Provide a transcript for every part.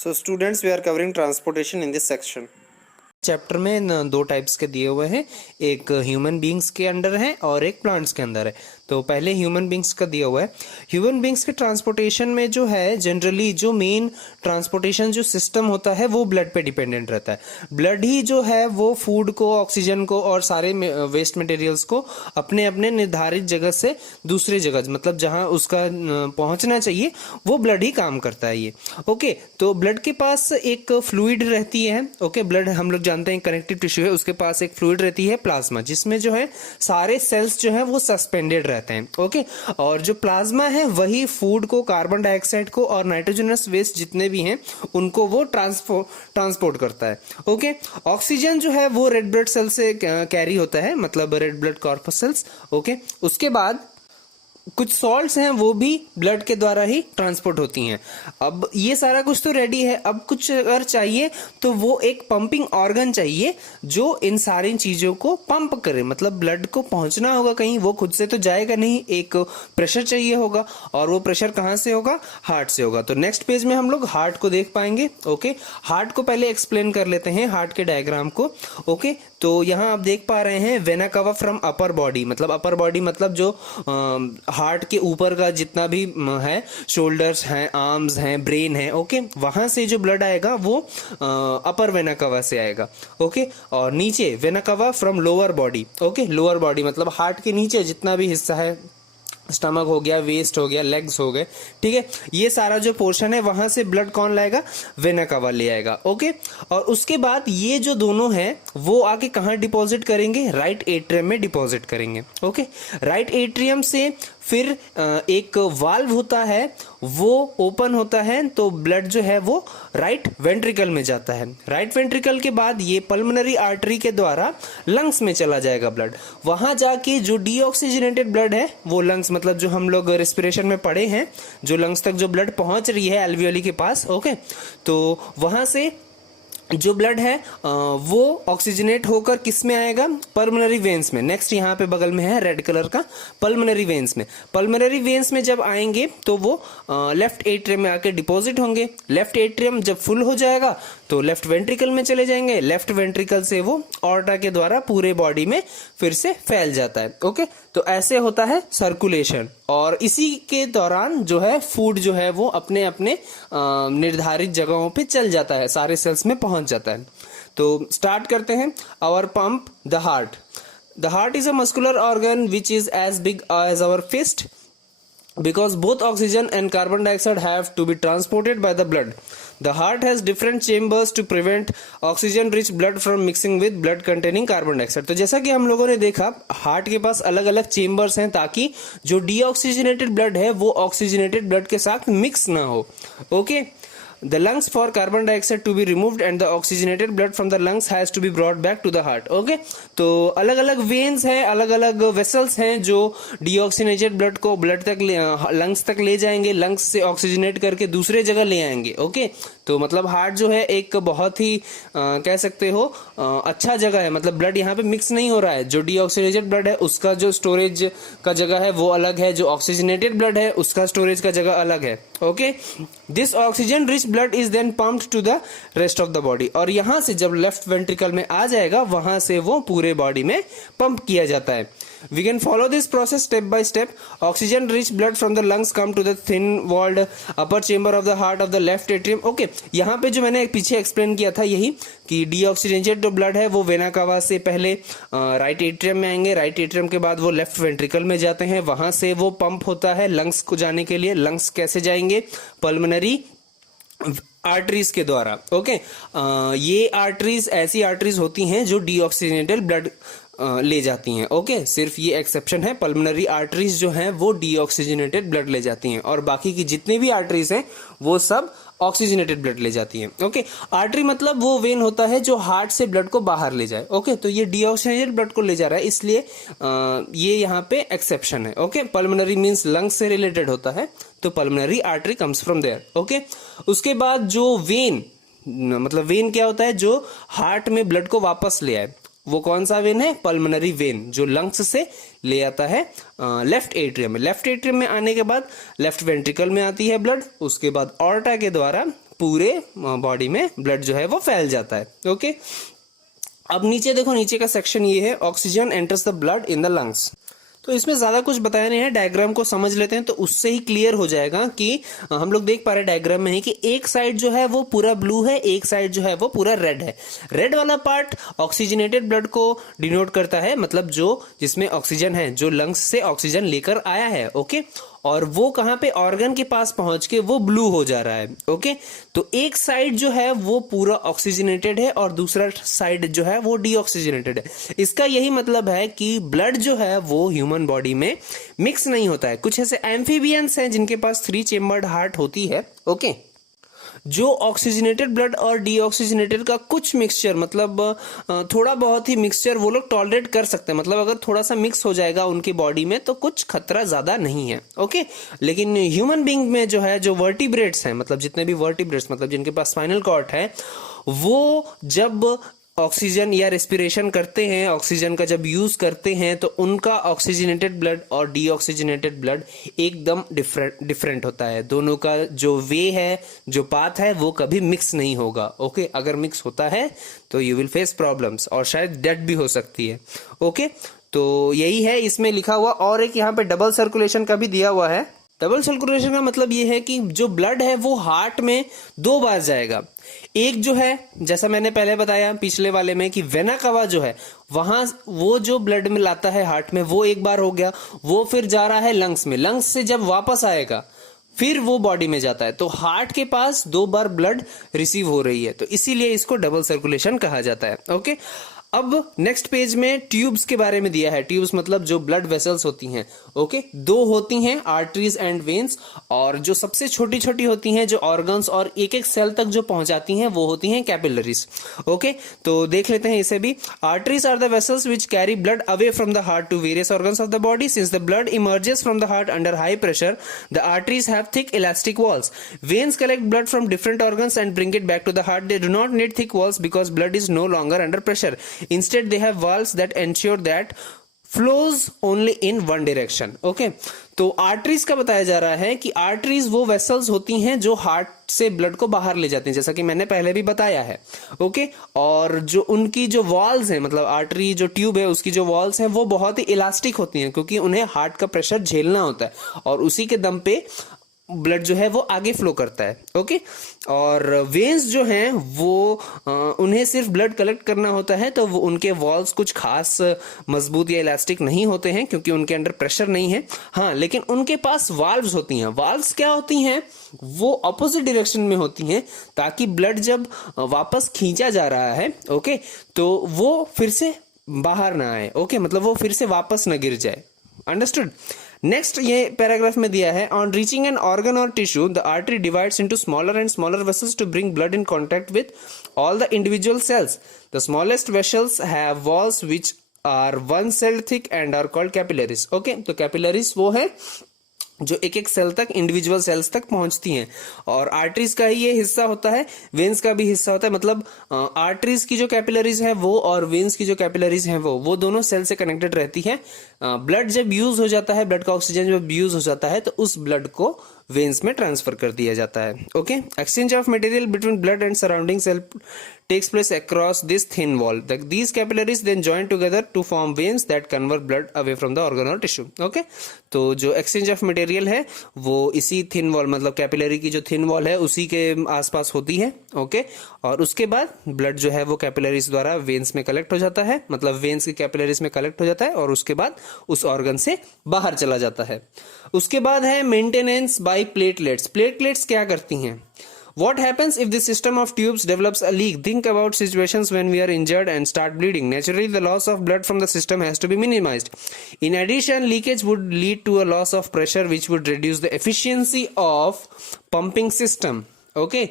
So students, we are covering transportation in this section. Chapter में दो types के दिए हुए हैं, एक ह्यूमन बींग्स के अंडर है और एक प्लांट्स के अंदर है। तो पहले ह्यूमन बींग्स का दिया हुआ है। ह्यूमन बींग्स के ट्रांसपोर्टेशन में जो है जनरली जो मेन ट्रांसपोर्टेशन जो सिस्टम होता है वो ब्लड पे डिपेंडेंट रहता है। ब्लड ही जो है वो फूड को, ऑक्सीजन को और सारे वेस्ट मटेरियल्स को अपने अपने निर्धारित जगह से दूसरे जगह, मतलब जहां उसका पहुंचना चाहिए, वो ब्लड ही काम करता है ये। ओके, तो ब्लड के पास एक फ्लूइड रहती है। ओके, ब्लड हम लोग जानते हैं कनेक्टिव टिश्यू है, उसके पास एक फ्लूइड रहती है प्लाज्मा, जिसमें जो है सारे सेल्स जो है वो सस्पेंडेड रहते हैं। ओके, और जो प्लाज्मा है वही फूड को, कार्बन डाइऑक्साइड को और नाइट्रोजनस वेस्ट जितने भी हैं उनको वो ट्रांसपोर्ट करता है। ओके, ऑक्सीजन जो है वो रेड ब्लड सेल से कैरी होता है, मतलब रेड ब्लड कॉर्पसेल्स। ओके, उसके बाद कुछ सॉल्ट्स हैं वो भी ब्लड के द्वारा ही ट्रांसपोर्ट होती हैं। अब ये सारा कुछ तो रेडी है, अब कुछ अगर चाहिए तो वो एक पंपिंग ऑर्गन चाहिए जो इन सारी चीजों को पंप करे, मतलब ब्लड को पहुंचना होगा कहीं, वो खुद से तो जाएगा नहीं, एक प्रेशर चाहिए होगा, और वो प्रेशर कहाँ से होगा? हार्ट से होगा। तो नेक्स्ट पेज में हम लोग हार्ट को देख पाएंगे। ओके, हार्ट को पहले एक्सप्लेन कर लेते हैं, हार्ट के डायग्राम को। ओके, तो यहाँ आप देख पा रहे हैं वेना कवा फ्रॉम अपर बॉडी, मतलब अपर बॉडी मतलब जो हार्ट के ऊपर का जितना भी है, शोल्डर्स हैं, आर्म्स हैं, ब्रेन है। ओके, वहां से जो ब्लड आएगा वो अपर वेना कवा से आएगा। ओके, और नीचे वेना कवा from lower body. Okay, lower body मतलब हार्ट के नीचे जितना भी हिस्सा है, स्टमक हो गया, वेस्ट हो गया, लेग्स हो गए, ठीक है, ये सारा जो पोर्शन है वहां से ब्लड कौन लाएगा? वेना कवा ले आएगा। ओके, और उसके बाद ये जो दोनों हैं वो आके कहां डिपॉजिट करेंगे? राइट एट्रियम में डिपॉजिट करेंगे। ओके, राइट एट्रियम से फिर एक वाल्व होता है, वो ओपन होता है, तो ब्लड जो है वो राइट वेंट्रिकल में जाता है। राइट वेंट्रिकल के बाद ये पल्मोनरी आर्टरी के द्वारा लंग्स में चला जाएगा ब्लड। वहां जाके जो डीऑक्सीजनेटेड ब्लड है वो लंग्स, मतलब जो हम लोग रेस्पिरेशन में पढ़े हैं, जो लंग्स तक जो ब्लड पहुंच रही है एल्वियोली के पास। ओके, तो वहां से जो ब्लड है वो ऑक्सीजनेट होकर किस में आएगा? पल्मोनरी वेन्स में। नेक्स्ट यहाँ पे बगल में है रेड कलर का, पल्मोनरी वेन्स में। पल्मोनरी वेन्स में जब आएंगे तो वो लेफ्ट एट्रियम में आके डिपॉजिट होंगे। लेफ्ट एट्रियम जब फुल हो जाएगा तो लेफ्ट वेंट्रिकल में चले जाएंगे। लेफ्ट वेंट्रिकल से वो ऑर्टा के द्वारा पूरे बॉडी में फिर से फैल जाता है। ओके, तो ऐसे होता है सर्कुलेशन, और इसी के दौरान जो है फूड जो है वो अपने अपने निर्धारित जगहों पे चल जाता है, सारे सेल्स में पहुंच जाता है। तो स्टार्ट करते हैं। Our pump, the heart. The heart is a muscular organ which is as big as our fist because both oxygen and carbon dioxide have to be transported by the blood. The heart has different chambers to prevent oxygen rich blood from mixing with blood containing carbon dioxide. तो जैसा कि हम लोगों ने देखा, heart के पास अलग अलग चेम्बर्स हैं ताकि जो डीऑक्सीजनेटेड ब्लड है वो ऑक्सीजनेटेड ब्लड के साथ मिक्स ना हो। Okay, The lungs for carbon dioxide to be removed and the oxygenated blood from the lungs has to be brought back to the heart. Okay, तो अलग अलग वेन्स हैं, अलग अलग वेसल्स हैं जो डीऑक्सीनेटेड ब्लड को ब्लड तक लंग्स तक ले जाएंगे, लंग्स से ऑक्सीजनेट करके दूसरे जगह ले आएंगे। ओके, तो मतलब हार्ट जो है एक बहुत ही कह सकते हो अच्छा जगह है, मतलब ब्लड यहाँ पे मिक्स नहीं हो रहा है। जो डीऑक्सीनेटेड ब्लड है उसका जो स्टोरेज का जगह है वो अलग है, जो ऑक्सीजनेटेड ब्लड है उसका स्टोरेज का जगह अलग है। Okay, this oxygen rich blood is then pumped to the rest of the body, और यहां से जब लेफ्ट वेंट्रिकल में आ जाएगा वहां से वो पूरे बॉडी में पंप किया जाता है। We can follow this process step by step. Oxygen rich blood from the lungs come to the thin walled upper chamber of the heart of the left atrium. Okay, यहाँ पे जो मैंने पीछे explain किया था यही कि डीऑक्सीजनेटेड जो ब्लड है वो वेना कावा से पहले राइट एट्रियम में आएंगे, राइट एट्रियम के बाद वो लेफ्ट वेंट्रिकल में जाते हैं, वहां से वो पंप होता है लंग्स को जाने के लिए। लंग्स कैसे जाएंगे? पल्मोनरी आर्टरीज के द्वारा। ओके, ये आर्टरीज ऐसी आर्टरीज होती हैं जो डीऑक्सीजनेटेड ब्लड ले जाती हैं। ओके, सिर्फ ये एक्सेप्शन है, पल्मोनरी आर्टरीज जो हैं वो डीऑक्सीजनेटेड ब्लड ले जाती हैं, और बाकी की जितने भी आर्टरीज हैं वो सब ऑक्सीजनेटेड ब्लड ले जाती हैं। ओके, आर्टरी मतलब वो वेन होता है जो हार्ट से ब्लड को बाहर ले जाए। ओके, तो ये डीऑक्सीजनेटेड ब्लड को ले जा रहा है, इसलिए ये यहाँ पे एक्सेप्शन है। ओके, पल्मोनरी मीन्स लंग्स से रिलेटेड होता है, तो pulmonary artery comes from there. Okay, उसके बाद जो वेन, मतलब वेन क्या होता है? जो हार्ट में ब्लड को वापस ले आए, वो कौन सा वेन है? पल्मोनरी वेन, जो लंग्स से ले आता है लेफ्ट एट्रियम में। लेफ्ट एट्रियम में आने के बाद लेफ्ट वेंट्रिकल में आती है ब्लड, उसके बाद ऑर्टा के द्वारा पूरे बॉडी में ब्लड जो है वो फैल जाता है। ओके, अब नीचे देखो, नीचे का सेक्शन ये है, oxygen enters the blood in the lungs. तो इसमें ज्यादा कुछ बताया नहीं है, डायग्राम को समझ लेते हैं तो उससे ही क्लियर हो जाएगा कि हम लोग देख पा रहे हैं डायग्राम में है कि एक साइड जो है वो पूरा ब्लू है, एक साइड जो है वो पूरा रेड है। रेड वाला पार्ट ऑक्सीजनेटेड ब्लड को डिनोट करता है, मतलब जो जिसमें ऑक्सीजन है, जो लंग्स से ऑक्सीजन लेकर आया है। ओके, और वो कहां पे, ऑर्गन के पास पहुंच के वो ब्लू हो जा रहा है। ओके, तो एक साइड जो है वो पूरा ऑक्सीजनेटेड है और दूसरा साइड जो है वो डीऑक्सीजनेटेड है। इसका यही मतलब है कि ब्लड जो है वो ह्यूमन बॉडी में मिक्स नहीं होता है। कुछ ऐसे एम्फीबियंस हैं जिनके पास 3 चेम्बर्ड हार्ट होती है। ओके, जो ऑक्सीजनेटेड ब्लड और डीऑक्सीजनेटेड का कुछ मिक्सचर, मतलब थोड़ा बहुत ही मिक्सचर वो लोग टॉलरेट कर सकते हैं, मतलब अगर थोड़ा सा मिक्स हो जाएगा उनकी बॉडी में तो कुछ खतरा ज्यादा नहीं है। ओके, लेकिन ह्यूमन बीइंग में जो है, जो वर्टिब्रेट्स हैं, मतलब जितने भी वर्टिब्रेट्स, मतलब जिनके पास स्पाइनल कॉर्ड है, वो जब ऑक्सीजन या रेस्पिरेशन करते हैं, ऑक्सीजन का जब यूज करते हैं, तो उनका ऑक्सीजनेटेड ब्लड और डीऑक्सीजनेटेड ब्लड एकदम डिफरेंट होता है। दोनों का जो वे है, जो पाथ है, वो कभी मिक्स नहीं होगा। ओके, अगर मिक्स होता है तो यू विल फेस प्रॉब्लम्स और शायद डेथ भी हो सकती है। ओके, तो यही है इसमें लिखा हुआ। और एक यहाँ पे डबल सर्कुलेशन का भी दिया हुआ है। डबल सर्कुलेशन का मतलब ये है कि जो ब्लड है वो हार्ट में 2 बार जाएगा। एक जो है, जैसा मैंने पहले बताया पिछले वाले में, कि वेना कवा जो है वहां वो जो ब्लड में लाता है हार्ट में, वो एक बार हो गया, वो फिर जा रहा है लंग्स में, लंग्स से जब वापस आएगा फिर वो बॉडी में जाता है। तो हार्ट के पास 2 बार ब्लड रिसीव हो रही है, तो इसीलिए इसको डबल सर्कुलेशन कहा जाता है। ओके, अब नेक्स्ट पेज में ट्यूब्स के बारे में दिया है। ट्यूब्स मतलब जो ब्लड वेसल्स होती हैं। ओके, 2 होती हैं, आर्टरीज एंड वेन्स, और जो सबसे छोटी छोटी होती हैं, जो ऑर्गन्स और एक एक सेल तक जो पहुंचाती हैं, वो होती हैं कैपिलरीज। ओके, तो देख लेते हैं इसे भी। Arteries are the vessels which carry blood away from the heart to various organs of the body. Since the blood emerges from the heart under high pressure, the arteries have thick elastic walls. Veins collect blood from different organs and bring it back to the heart. They do not need thick walls because blood is no longer under pressure. Instead, they have valves that ensure that flows only in one direction. Okay, तो arteries का बताया जा रहा है कि arteries वो vessels होती हैं जो हार्ट से ब्लड को बाहर ले जाती हैं, जैसा कि मैंने पहले भी बताया है। ओके, और जो उनकी जो वॉल्स हैं, मतलब आर्टरी जो ट्यूब है उसकी जो वॉल्स हैं वो बहुत ही इलास्टिक होती हैं, क्योंकि उन्हें हार्ट का प्रेशर झेलना होता है और उसी के दम पे ब्लड जो है वो आगे फ्लो करता है। ओके, और वेन्स जो हैं वो उन्हें सिर्फ ब्लड कलेक्ट करना होता है, तो वो उनके वॉल्स कुछ खास मजबूत या इलास्टिक नहीं होते हैं, क्योंकि उनके अंडर प्रेशर नहीं है। हाँ, लेकिन उनके पास वाल्व्स होती हैं। वाल्व्स क्या होती हैं? वो ऑपोजिट डायरेक्शन में होती हैं, ताकि ब्लड जब वापस खींचा जा रहा है, ओके, तो वो फिर से बाहर ना आए। ओके, मतलब वो फिर से वापस ना गिर जाए। अंडरस्टूड? नेक्स्ट ये पैराग्राफ में दिया है, ऑन रीचिंग एन ऑर्गन और tissue the artery divides into smaller and smaller vessels to bring blood in contact with all the individual cells. The smallest vessels have walls which are 1 cell thick and are called capillaries. Okay, तो capillaries वो है जो एक एक cell तक, individual cells तक पहुंचती हैं, और आर्टरीज का ही ये हिस्सा होता है, वेन्स का भी हिस्सा होता है। मतलब आर्टरीज की जो कैपिलरीज है वो और वेन्स की जो कैपिलरीज हैं वो दोनों सेल से कनेक्टेड रहती है। ब्लड जब यूज हो जाता है, ब्लड का ऑक्सीजन जब यूज हो जाता है, तो उस ब्लड को वेन्स में ट्रांसफर कर दिया जाता है। Okay, exchange of material between blood and surrounding cell takes place across this thin wall. These capillaries then join together to form veins that convert blood away from the organ or tissue. Okay, तो जो exchange of material है वो इसी thin wall, मतलब capillary की जो thin wall है उसी के आसपास होती है। ओके, और उसके बाद ब्लड जो है वो कैपिलरीज द्वारा वेन्स में कलेक्ट हो जाता है, मतलब वेन्स की कैपिलरीज में कलेक्ट हो जाता है और उसके बाद उस ऑर्गन से बाहर चला जाता है। उसके बाद है मेंटेनेंस बाय प्लेटलेट्स। प्लेटलेट्स क्या करती हैं? What happens if the system of tubes develops a leak? Think about situations when we are injured and start bleeding. Naturally, the loss of blood from the system has to be minimized. In addition, leakage would lead to a loss of pressure, which would reduce the efficiency of pumping system. Okay?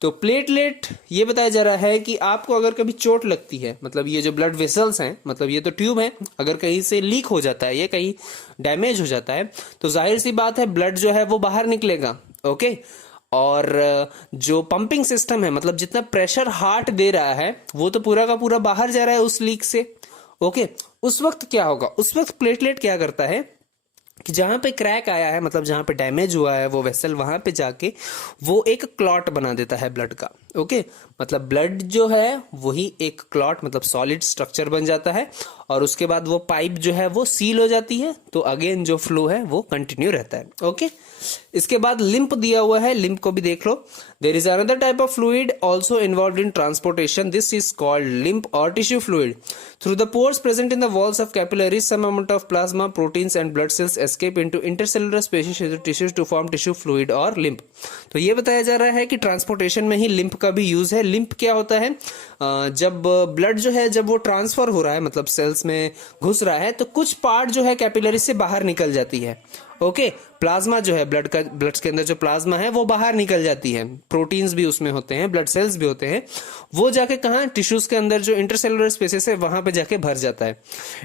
तो platelet ये बताया जा रहा है कि आपको अगर कभी चोट लगती है, मतलब ये जो ब्लड वेसल्स हैं, मतलब ये तो ट्यूब है, अगर कहीं से लीक हो जाता है, ये कहीं डैमेज हो जाता है, तो जाहिर सी बात है ब्लड जो है वो बाहर निकलेगा। ओके, और जो पंपिंग सिस्टम है, मतलब जितना प्रेशर हार्ट दे रहा है वो तो पूरा का पूरा बाहर जा रहा है उस लीक से। ओके, उस वक्त क्या होगा? उस वक्त प्लेटलेट क्या करता है कि जहाँ पे क्रैक आया है, मतलब जहाँ पे डैमेज हुआ है वो वेसल, वहाँ पे जाके वो एक क्लॉट बना देता है ब्लड का। ओके, मतलब ब्लड जो है वही एक क्लॉट मतलब सॉलिड स्ट्रक्चर बन जाता है, और उसके बाद वो पाइप जो है वो सील हो जाती है, तो अगेन जो फ्लो है वो कंटिन्यू रहता है। ओके, इसके बाद लिम्फ दिया हुआ है, लिम्फ को भी देख लो। There is another type of fluid also involved in transportation, this is called lymph और tissue fluid. Through the pores present in the walls of capillaries some amount of plasma, proteins and blood cells escape into intercellular spaces into tissues to form tissue fluid और lymph. तो ये बताया जा रहा है कि transportation में ही lymph का भी यूज है। लिम्फ क्या होता है, जब ब्लड जो है जब वो ट्रांसफर हो रहा है, मतलब सेल्स में घुस रहा है, तो कुछ पार्ट जो है कैपिलरी से बाहर निकल जाती है। ओके, प्लाज्मा जो है ब्लड के अंदर जो प्लाज्मा है वो बाहर निकल जाती है, प्रोटीन्स भी उसमें होते हैं, ब्लड सेल्स भी होते हैं, वो जाके कहाँ, टिश्यूज के अंदर जो इंटरसेलुलर स्पेसेस है वहां पे जाके भर जाता है।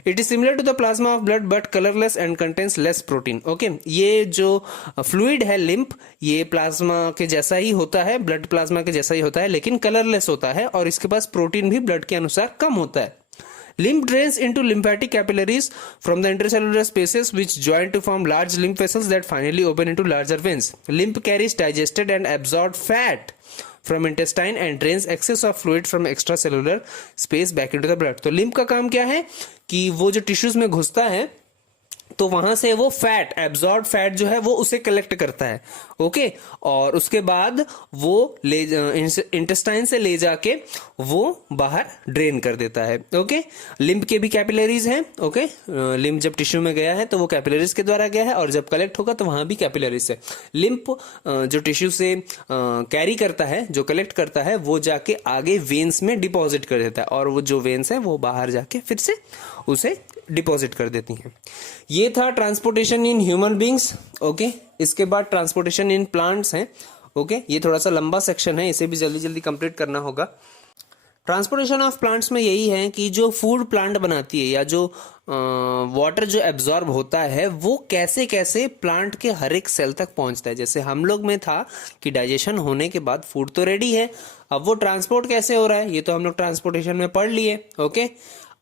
It is similar to the plasma of blood but colourless and contains less protein. Okay, ये जो फ्लूइड है लिम्फ, ये प्लाज्मा के जैसा ही होता है, ब्लड प्लाज्मा के जैसा ही होता है, लेकिन कलरलेस होता है, और इसके पास प्रोटीन भी ब्लड के अनुसार कम होता है। Lymph drains into lymphatic capillaries from the intercellular spaces which join to form large lymph vessels that finally open into larger veins. Lymph carries digested and absorbed fat from intestine and drains excess of fluid from extracellular space back into the blood. तो lymph का काम क्या है कि वो जो tissues में घुसता है तो वहां से वो फैट, एब्जॉर्ब फैट जो है वो उसे कलेक्ट करता है। ओके, और उसके बाद वो ले इंटेस्टाइन से ले जाके वो बाहर ड्रेन कर देता है। ओके, लिम्फ के भी कैपिलरीज हैं। ओके, लिम्फ जब टिश्यू में गया है तो वो कैपिलरीज के द्वारा गया है, और जब कलेक्ट होगा तो वहां भी कैपिलरीज से। लिम्फ जो टिश्यू से कैरी करता है, जो कलेक्ट करता है, वो जाके आगे वेन्स में डिपॉजिट कर देता है, और वो जो वेन्स है वो बाहर जाके फिर से उसे डिपॉजिट कर देती हैं। ये था transportation in human beings. Okay, इसके बाद ट्रांसपोर्टेशन इन प्लांट्स हैं। ओके, ये थोड़ा सा लंबा सेक्शन है, इसे भी जल्दी जल्दी कंप्लीट करना होगा। ट्रांसपोर्टेशन ऑफ प्लांट्स में यही है कि जो फूड प्लांट बनाती है या जो वाटर जो एब्जॉर्ब होता है वो कैसे कैसे प्लांट के हर एक सेल तक पहुंचता है। जैसे हम लोग में था कि डाइजेशन होने के बाद फूड तो रेडी है, अब वो ट्रांसपोर्ट कैसे हो रहा है ये तो हम लोग ट्रांसपोर्टेशन में पढ़ लिए। ओके,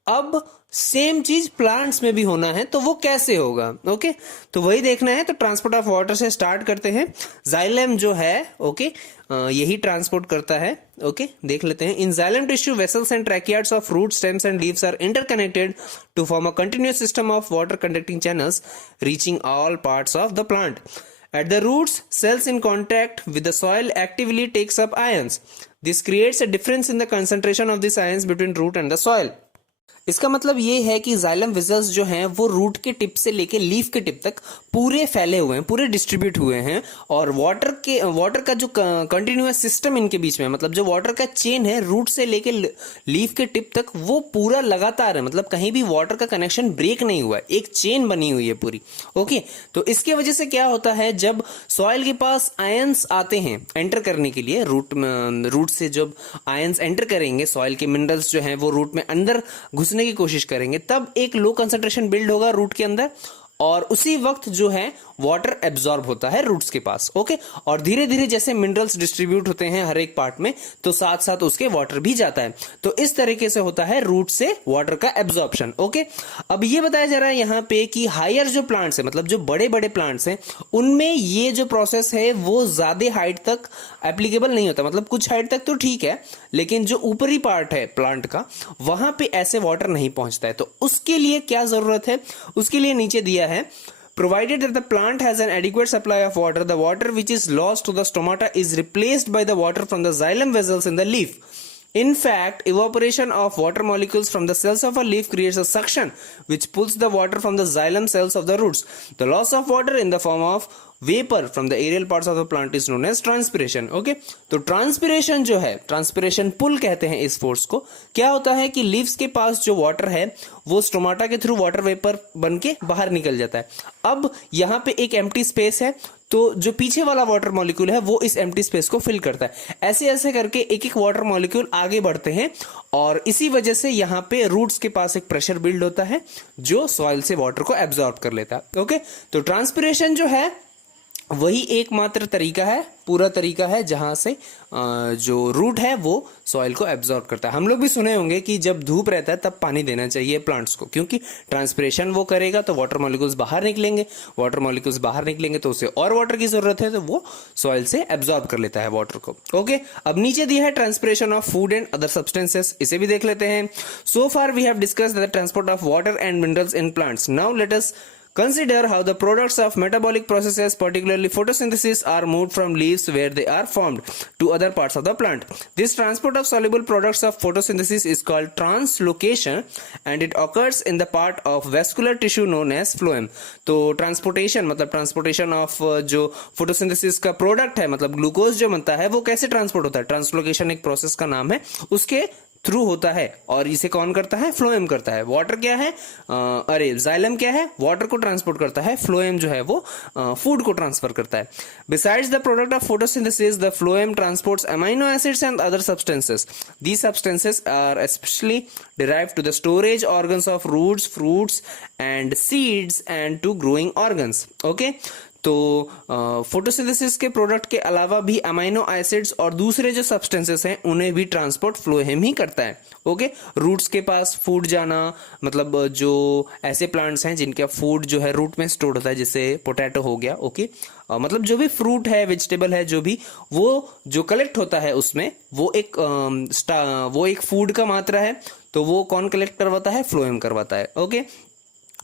अब सेम चीज प्लांट्स में भी होना है, तो वो कैसे होगा। ओके, तो वही देखना है। तो ट्रांसपोर्ट ऑफ वाटर से स्टार्ट करते हैं। जाइलम जो है, ओके, यही ट्रांसपोर्ट करता है। ओके, देख लेते हैं। In xylem tissue vessels and tracheids of root stems and leaves are interconnected to form a continuous system of water conducting channels reaching all parts of the plant. At the roots, cells in contact with the soil actively takes up ions. This creates a difference in the concentration of these ions between root and the soil. इसका मतलब ये है कि xylem vessels जो हैं वो root के tip से लेके लीफ के टिप तक पूरे फैले हुए हैं, पूरे डिस्ट्रीब्यूट हुए हैं, और वाटर का जो कंटिन्यूअस सिस्टम इनके बीच में, मतलब जो वाटर का चेन है रूट से लेके लीफ के टिप तक, वो पूरा लगातार है, मतलब कहीं भी वाटर का कनेक्शन ब्रेक नहीं हुआ है, एक चेन बनी हुई है पूरी। ओके, तो इसके वजह से क्या होता है, जब सॉइल के पास आयंस आते हैं एंटर करने के लिए, रूट से जब आयंस एंटर करेंगे, सॉइल के मिनरल्स जो हैं वो रूट में अंदर घुसने की कोशिश करेंगे, तब एक लो कंसंट्रेशन बिल्ड होगा रूट के अंदर, और उसी वक्त जो है वाटर एब्जॉर्ब होता है रूट्स के पास। ओके, और धीरे धीरे जैसे मिनरल्स डिस्ट्रीब्यूट होते हैं हर एक पार्ट में, तो साथ साथ उसके वाटर भी जाता है। तो इस तरीके से होता है रूट से वाटर का एब्जॉर्प्शन। ओके, अब ये बताया जा रहा है यहां पे कि हायर जो प्लांट्स है, मतलब जो बड़े बड़े प्लांट्स हैं, उनमें ये जो प्रोसेस है वो ज्यादा हाइट तक एप्लीकेबल नहीं होता, मतलब कुछ हाइट तक तो ठीक है, लेकिन जो ऊपरी पार्ट है प्लांट का, वहां पे ऐसे वाटर नहीं पहुंचता है। तो उसके लिए क्या जरूरत है, उसके लिए नीचे दिया है, provided that the plant has an adequate supply of water, the water which is lost to the stomata is replaced by the water from the xylem vessels in the leaf. In fact, evaporation of water molecules from the cells of a leaf creates a suction which pulls the water from the xylem cells of the roots. The loss of water in the form of vapour from the aerial parts of the plant is known as transpiration. Okay, तो transpiration जो है, transpiration pull कहते हैं इस force को। क्या होता है कि लीव्स के पास जो वाटर है वो स्टोमाटा के थ्रू वाटर वेपर बन के बाहर निकल जाता है। अब यहां पे एक एम्प्टी स्पेस है, तो जो पीछे वाला वाटर मॉलिक्यूल है वो इस एम्प्टी स्पेस को फिल करता है। ऐसे ऐसे करके एक एक वाटर मॉलिक्यूल आगे बढ़ते हैं, और इसी वजह से यहां पे रूट्स के पास एक प्रेशर बिल्ड होता है जो सॉइल से वाटर को एब्जॉर्ब कर लेता है। ओके, तो ट्रांसपिरेशन जो है वही एकमात्र तरीका है, पूरा तरीका है जहां से जो रूट है वो सॉइल को एब्जॉर्ब करता है। हम लोग भी सुने होंगे कि जब धूप रहता है तब पानी देना चाहिए प्लांट्स को, क्योंकि ट्रांसपिरेशन वो करेगा तो वाटर मॉलिक्यूल्स बाहर निकलेंगे, वाटर मॉलिक्यूल्स बाहर निकलेंगे तो उसे और वाटर की जरूरत है, तो वो सॉइल से एब्जॉर्ब कर लेता है वाटर को। ओके, अब नीचे दिया है transpiration of food and other substances, इसे भी देख लेते हैं। So far we have discussed the transport of water and minerals in plants. Now let us consider how the products of metabolic processes, particularly photosynthesis, are moved from leaves where they are formed to other parts of the plant. This transport of soluble products of photosynthesis is called translocation and it occurs in the part of vascular tissue known as phloem. तो transportation मतलब transportation of जो photosynthesis का product है, मतलब glucose जो बनता है, वो कैसे ट्रांसपोर्ट होता है? ट्रांसलोकेशन एक प्रोसेस का नाम है, उसके थ्रू होता है। और इसे कौन करता है? फ्लोएम करता है। वाटर क्या है? जाइलम क्या है? वाटर को ट्रांसपोर्ट करता है। फ्लोएम जो है वो फूड को ट्रांसफर करता है। Besides the product of photosynthesis, the phloem transports amino acids and other substances. These substances are specially derived to the storage organs of roots, fruits and seeds and to growing organs. Okay, तो photosynthesis के product के अलावा भी amino acids और दूसरे जो substances हैं उन्हें भी ट्रांसपोर्ट फ्लोएम ही करता है। ओके, रूट्स के पास फूड जाना, मतलब जो ऐसे प्लांट्स हैं जिनका फूड जो है रूट में स्टोर होता है, जैसे पोटैटो हो गया। ओके, मतलब जो भी फ्रूट है, वेजिटेबल है, जो भी वो जो कलेक्ट होता है उसमें वो एक फूड का मात्रा है, तो वो कौन कलेक्ट करवाता है? फ्लोएम करवाता है। Okay,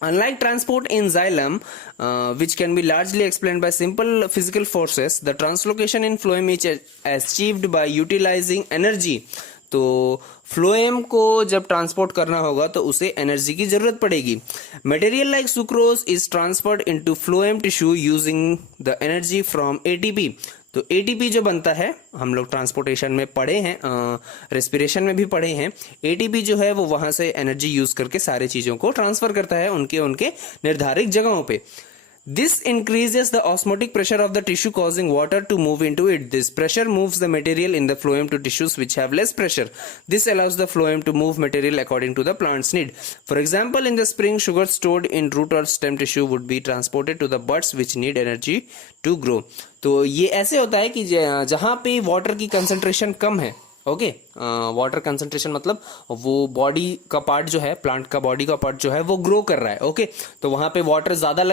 unlike transport in xylem, which can be largely explained by simple physical forces, the translocation in phloem is achieved by utilizing energy. तो फ्लोएम को जब ट्रांसपोर्ट करना होगा तो उसे एनर्जी की जरूरत पड़ेगी। Material like sucrose is transferred into phloem tissue using the energy from ATP. तो एटीपी जो बनता है, हम लोग ट्रांसपोर्टेशन में पढ़े हैं, रेस्पिरेशन में भी पढ़े हैं, एटीपी जो है वो वहां से एनर्जी यूज करके सारी चीजों को ट्रांसफर करता है उनके निर्धारित जगहों पे। This increases the osmotic pressure of the tissue, causing water to move into it. This pressure moves the material in the phloem to tissues which have less pressure. This allows the phloem to move material according to the plant's need. For example, in the spring, sugar stored in root or stem tissue would be transported to the buds which need energy to grow. तो ये ऐसे होता है कि जहां पे water की concentration कम है, ओके, वाटर कंसंट्रेशन मतलब वो बॉडी का पार्ट जो है, प्लांट का बॉडी का पार्ट जो है वो ग्रो कर रहा है। ओके, तो वहां पे वाटर ज्यादा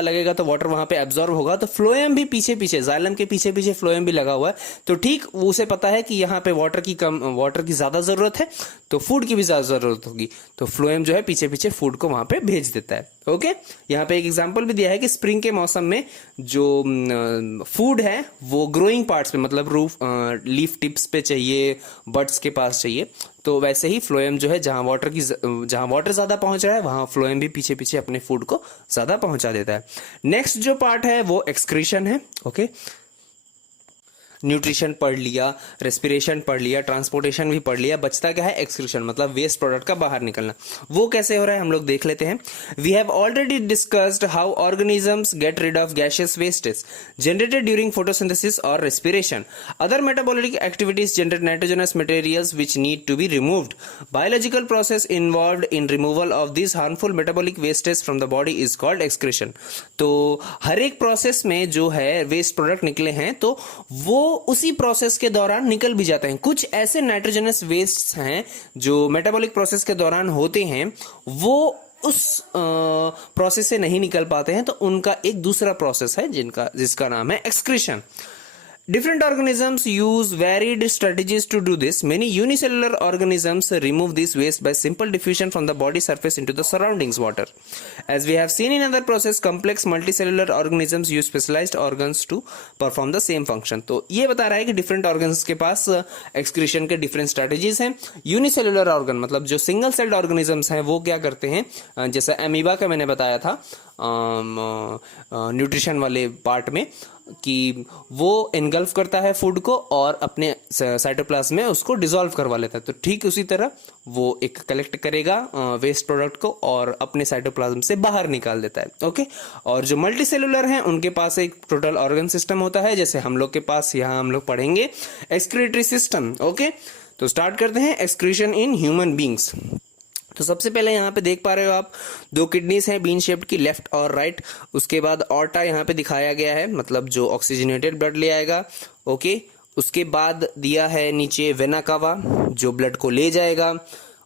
लगेगा तो वाटर वहां पे एब्जॉर्ब होगा, तो फ्लोएम भी पीछे जाइलम के पीछे फ्लोएम भी लगा हुआ है। तो ठीक उसे पता है कि यहाँ पे वाटर की ज्यादा जरूरत है, तो फूड की भी ज्यादा जरूरत होगी, तो फ्लोएम जो है पीछे फूड को वहां पे भेज देता है। ओके, यहाँ पे एक एग्जांपल भी दिया है कि स्प्रिंग के मौसम में जो फूड है वो ग्रोइंग पार्ट्स पे, मतलब लीफ टिप्स पे चाहिए, बड्स के पास चाहिए, तो वैसे ही फ्लोएम जो है जहां वाटर ज्यादा पहुंच रहा है वहां फ्लोएम भी पीछे अपने फूड को ज्यादा पहुंचा देता है। नेक्स्ट जो पार्ट है वो एक्सक्रीशन है। ओके, न्यूट्रिशन पढ़ लिया, रेस्पिरेशन पढ़ लिया, ट्रांसपोर्टेशन भी पढ़ लिया, बचता क्या है? एक्सक्रीशन, मतलब वेस्ट प्रोडक्ट का बाहर निकलना। वो कैसे हो रहा है हम लोग देख लेते हैं। We have already discussed how organisms get rid of gaseous wastage generated during photosynthesis और respiration. Other metabolic activities generate nitrogenous materials which need to be removed. Biological process involved in removal of this harmful metabolic wastage from the body is called excretion. तो हर एक process में जो है waste product निकले हैं तो वो उसी प्रोसेस के दौरान निकल भी जाते हैं। कुछ ऐसे नाइट्रोजनस वेस्ट हैं जो मेटाबॉलिक प्रोसेस के दौरान होते हैं, वो उस प्रोसेस से नहीं निकल पाते हैं, तो उनका एक दूसरा प्रोसेस है जिसका नाम है excretion. Different organisms use varied strategies to do this. Many unicellular organisms remove this waste by simple diffusion from the body surface into the surroundings water. As we have seen in other process, complex multicellular organisms use specialized organs to perform the same function. तो ये बता रहा है कि different organs के पास excretion के different strategies हैं। Unicellular organ मतलब जो single celled organisms हैं वो क्या करते हैं, जैसा अमीबा का मैंने बताया था न्यूट्रिशन वाले पार्ट में, कि वो इनगल्फ करता है फूड को और अपने साइटोप्लाज्म में उसको डिसॉल्व करवा लेता है। तो ठीक उसी तरह वो एक कलेक्ट करेगा वेस्ट प्रोडक्ट को और अपने साइटोप्लाज्म से बाहर निकाल देता है। ओके, और जो मल्टी सेलुलर हैं उनके पास एक टोटल ऑर्गन सिस्टम होता है, जैसे हम लोग के पास, यहाँ हम लोग पढ़ेंगे एक्सक्रीटरी सिस्टम। ओके, तो स्टार्ट करते हैं एक्सक्रीशन इन ह्यूमन बींग्स। तो सबसे पहले यहाँ पे देख पा रहे हो आप, दो किडनीज हैं बीन शेप्ड की, लेफ्ट और राइट। उसके बाद ऑर्टा यहाँ पे दिखाया गया है, मतलब जो ऑक्सीजनेटेड ब्लड ले आएगा। ओके, उसके बाद दिया है नीचे वेना कावा, जो ब्लड को ले जाएगा।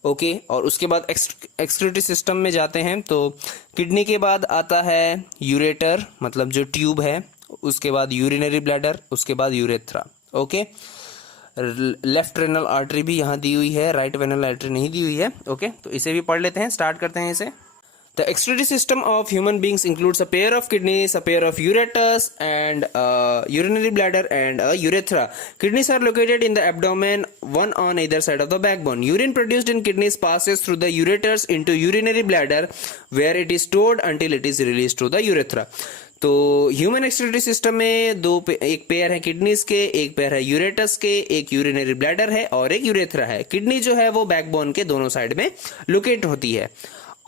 ओके, और उसके बाद एक्सक्रीटरी सिस्टम में जाते हैं, तो किडनी के बाद आता है यूरेटर, मतलब जो ट्यूब है। उसके बाद यूरिनरी ब्लैडर, उसके बाद urethra. Okay, left renal artery भी यहाँ दी हुई है, राइट वेनल आर्टरी नहीं दी हुई है। ओके, तो इसे भी पढ़ लेते हैं, स्टार्ट करते हैं इसे। The excretory system of human beings includes a pair of kidneys, a pair of ureters, and a urinary bladder and a urethra. Kidneys are located in the abdomen, one on either side of the backbone. Urine produced in kidneys passes through the ureters into urinary bladder, where it is stored until it is released to the urethra. तो human excretory system में एक pair है kidneys के, एक pair है यूरेटस के, एक urinary bladder है और एक यूरेथ्रा है। किडनी जो है वो बैकबोन के दोनों साइड में लोकेट होती है,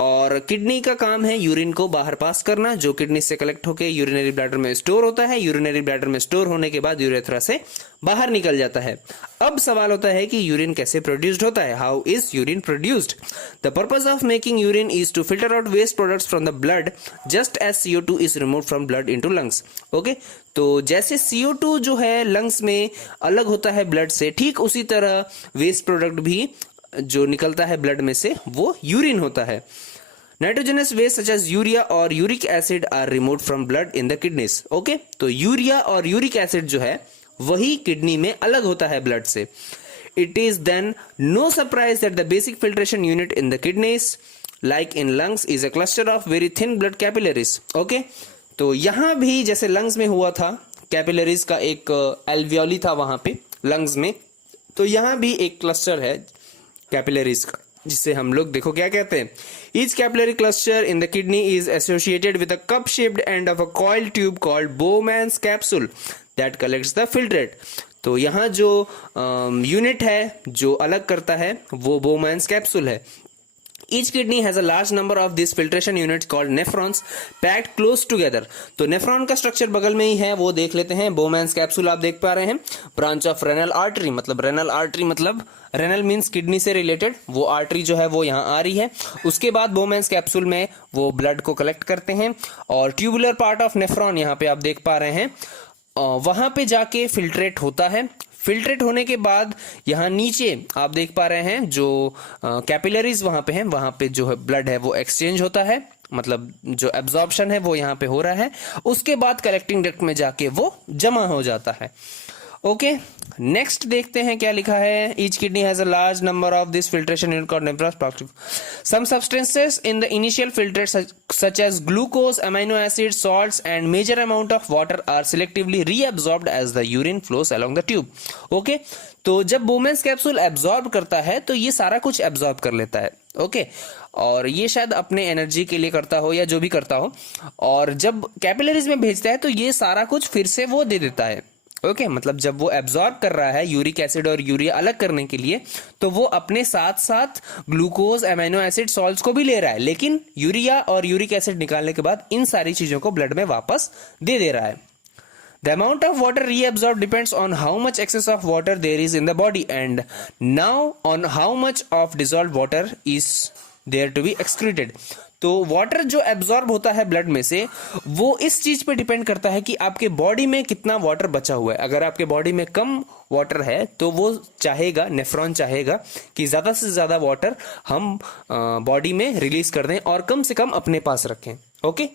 और किडनी का काम है यूरिन को बाहर पास करना, जो किडनी से कलेक्ट होकर यूरिनरी ब्लैडर में स्टोर होता है। यूरिनरी ब्लैडर में स्टोर होने के बाद यूरेथ्रा से बाहर निकल जाता है। अब सवाल होता है कि यूरिन कैसे प्रोड्यूस्ड होता है, how is urine produced. The purpose of making urine is to filter out waste products from the blood, just as CO2 is removed from blood into lungs. Okay, तो जैसे CO2 जो है lungs में अलग होता है ब्लड से, ठीक उसी तरह वेस्ट प्रोडक्ट भी जो निकलता है ब्लड में से वो यूरिन होता है। Nitrogenous waste such as urea और uric acid are removed from blood in the kidneys. Okay, तो यूरिया और यूरिक एसिड जो है वही किडनी में अलग होता है ब्लड से। It is then no surprise that the basic filtration unit in the kidneys like in lungs is a cluster of very thin blood capillaries. Okay, तो यहां भी जैसे लंग्स में हुआ था, कैपिलरीज का एक एल्वियोली था वहां पे लंग्स में, तो यहां भी एक क्लस्टर है कैपिलरीज का, जिसे हम लोग देखो क्या कहते हैं। Each capillary cluster in the kidney is associated with a cup-shaped end of a coiled tube called Bowman's capsule that collects the filtrate. तो यहाँ जो यूनिट है जो अलग करता है वो Bowman's capsule है। Each kidney has a large number of these filtration units called nephrons packed close together. तो नेफ्रॉन का स्ट्रक्चर बगल में ही है, वो देख लेते हैं। बोमैन्स कैप्सूल आप देख पा रहे हैं, ब्रांच ऑफ रेनल आर्टरी, मतलब रेनल आर्टरी मतलब रेनल मीन्स किडनी से रिलेटेड, वो आर्टरी जो है वो यहाँ आ रही है। उसके बाद बोमैन्स कैप्सूल में वो ब्लड को कलेक्ट करते हैं, और ट्यूबुलर पार्ट ऑफ नेफ्रॉन यहाँ पे आप देख पा रहे हैं, वहां पे जाके फिल्ट्रेट होता है। फिल्ट्रेट होने के बाद यहाँ नीचे आप देख पा रहे हैं जो कैपिलरीज वहां पे हैं, वहां पे जो है ब्लड है वो एक्सचेंज होता है, मतलब जो एब्जॉर्प्शन है वो यहाँ पे हो रहा है। उसके बाद कलेक्टिंग डक्ट में जाके वो जमा हो जाता है। ओके, नेक्स्ट देखते हैं क्या लिखा है। Each kidney has a large number of this filtration unit called nephrons plastic. Some substances in the initial filtrate such as glucose, amino acid, salts and major amount of water are selectively reabsorbed as the urine flows along the tube. Okay, तो जब बोमेंस capsule absorb करता है तो ये सारा कुछ absorb कर लेता है। ओके, और ये शायद अपने एनर्जी के लिए करता हो या जो भी करता हो, और जब कैपिलरीज में भेजता है तो ये सारा कुछ फिर से वो दे देता है। ओके, मतलब जब वो एब्जॉर्ब कर रहा है यूरिक एसिड और यूरिया अलग करने के लिए, तो वो अपने साथ साथ ग्लूकोज, अमीनो एसिड, सॉल्ट्स को भी ले रहा है, लेकिन यूरिया और यूरिक एसिड निकालने के बाद इन सारी चीजों को ब्लड में वापस दे रहा है। The amount of water reabsorbed depends on how much excess of water there is in the body, and now on how much of dissolved water is there to be excreted. तो water जो absorb होता है blood में से, वो इस चीज पे डिपेंड करता है कि आपके बॉडी में कितना वाटर बचा हुआ है। अगर आपके बॉडी में कम वाटर है तो वो चाहेगा, नेफ्रॉन चाहेगा कि ज्यादा से ज्यादा वाटर हम बॉडी में रिलीज कर दें और कम से कम अपने पास रखें। Okay,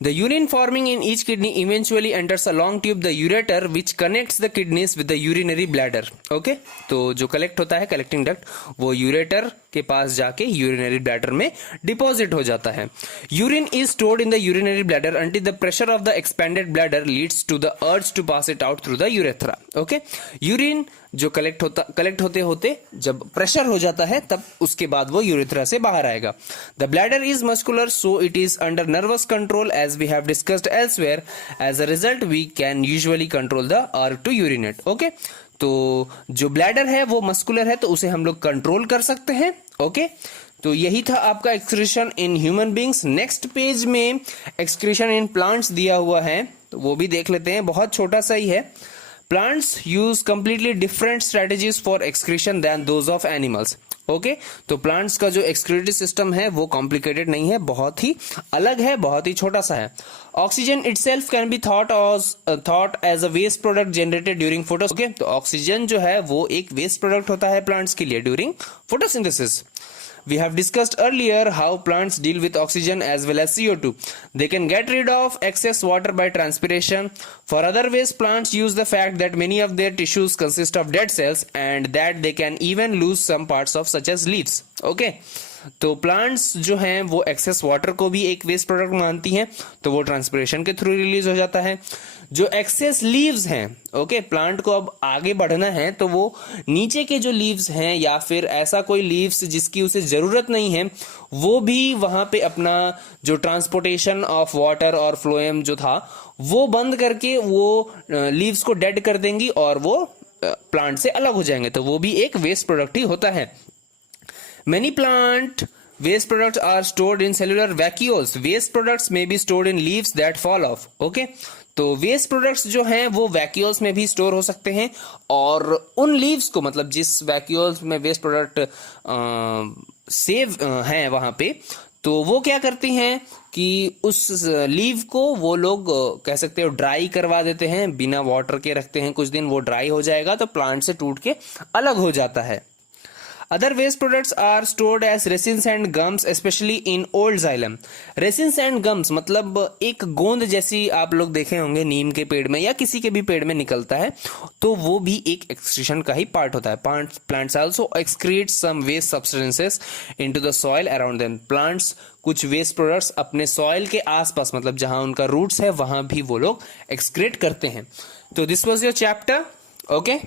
The urine forming in each kidney eventually enters a long tube, the ureter, which connects the kidneys with the urinary bladder. Okay? तो जो कलेक्ट होता है, कलेक्टिंग डक्ट, वो यूरेटर के पास जाके यूरिनरी ब्लैडर में डिपॉजिट हो जाता है। Urine is stored in the urinary bladder until the pressure of the expanded bladder leads to the urge to pass it out through the urethra. Okay? Urine जो collect होते होते जब pressure हो जाता है तब उसके बाद वो यूरेथ्रा से बाहर आएगा। The bladder is muscular, so it is under nervous control as we have discussed elsewhere. As a result we can usually control the urge to urinate. Okay, तो जो ब्लैडर है वो मस्कुलर है, तो उसे हम लोग कंट्रोल कर सकते हैं। ओके, तो यही था आपका excretion in human beings. Next page में एक्सक्रीशन इन प्लांट्स दिया हुआ है, तो वो भी देख लेते हैं, बहुत छोटा सा ही है। Plants use completely different strategies for excretion than those of animals. Okay तो प्लांट्स का जो एक्सक्रीटरी सिस्टम है वो कॉम्प्लिकेटेड नहीं है, बहुत ही अलग है, बहुत ही छोटा सा है. Oxygen itself can be thought as a waste product generated during photo. Okay तो ऑक्सीजन जो है वो एक वेस्ट प्रोडक्ट होता है प्लांट्स के लिए during photosynthesis. We have discussed earlier how plants deal with oxygen as well as CO2. They can get rid of excess water by transpiration. For other ways, plants use the fact that many of their tissues consist of dead cells and that they can even lose some parts of such as leaves. Okay? तो plants जो हैं वो excess water को भी एक waste product मानती हैं, तो वो ट्रांसपिरेशन के थ्रू रिलीज हो जाता है. जो एक्सेस लीव्स हैं, ओके प्लांट को अब आगे बढ़ना है तो वो नीचे के जो लीव्स हैं या फिर ऐसा कोई लीव्स जिसकी उसे जरूरत नहीं है वो भी वहां पे अपना जो ट्रांसपोर्टेशन ऑफ वाटर और फ्लोएम जो था वो बंद करके वो लीव्स को डेड कर देंगी और वो प्लांट से अलग हो जाएंगे, तो वो भी एक वेस्ट प्रोडक्ट ही होता है. Many plant waste products are stored in cellular vacuoles. Waste products may be stored in leaves that fall off. Okay? तो वेस्ट प्रोडक्ट्स जो हैं वो वैक्यूल्स में भी स्टोर हो सकते हैं और उन लीव्स को मतलब जिस वैक्यूल्स में वेस्ट प्रोडक्ट सेव हैं वहां पे तो वो क्या करती हैं कि उस लीव को वो लोग कह सकते हो ड्राई करवा देते हैं, बिना वाटर के रखते हैं कुछ दिन, वो ड्राई हो जाएगा तो प्लांट से टूट के अलग हो जाता है. Other waste products are stored as resins and gums, especially in old xylem. Resins and gums मतलब एक गोंद जैसी आप लोग देखे होंगे नीम के पेड़ में या किसी के भी पेड़ में निकलता है, तो वो भी एक एक्सक्रीशन का ही पार्ट होता है. Plants also excrete some waste substances into the soil around them. Plants कुछ वेस्ट प्रोडक्ट्स अपने सॉइल के आसपास मतलब जहां उनका रूट्स है वहां भी वो लोग एक्सक्रीट करते हैं. तो this was your chapter. Okay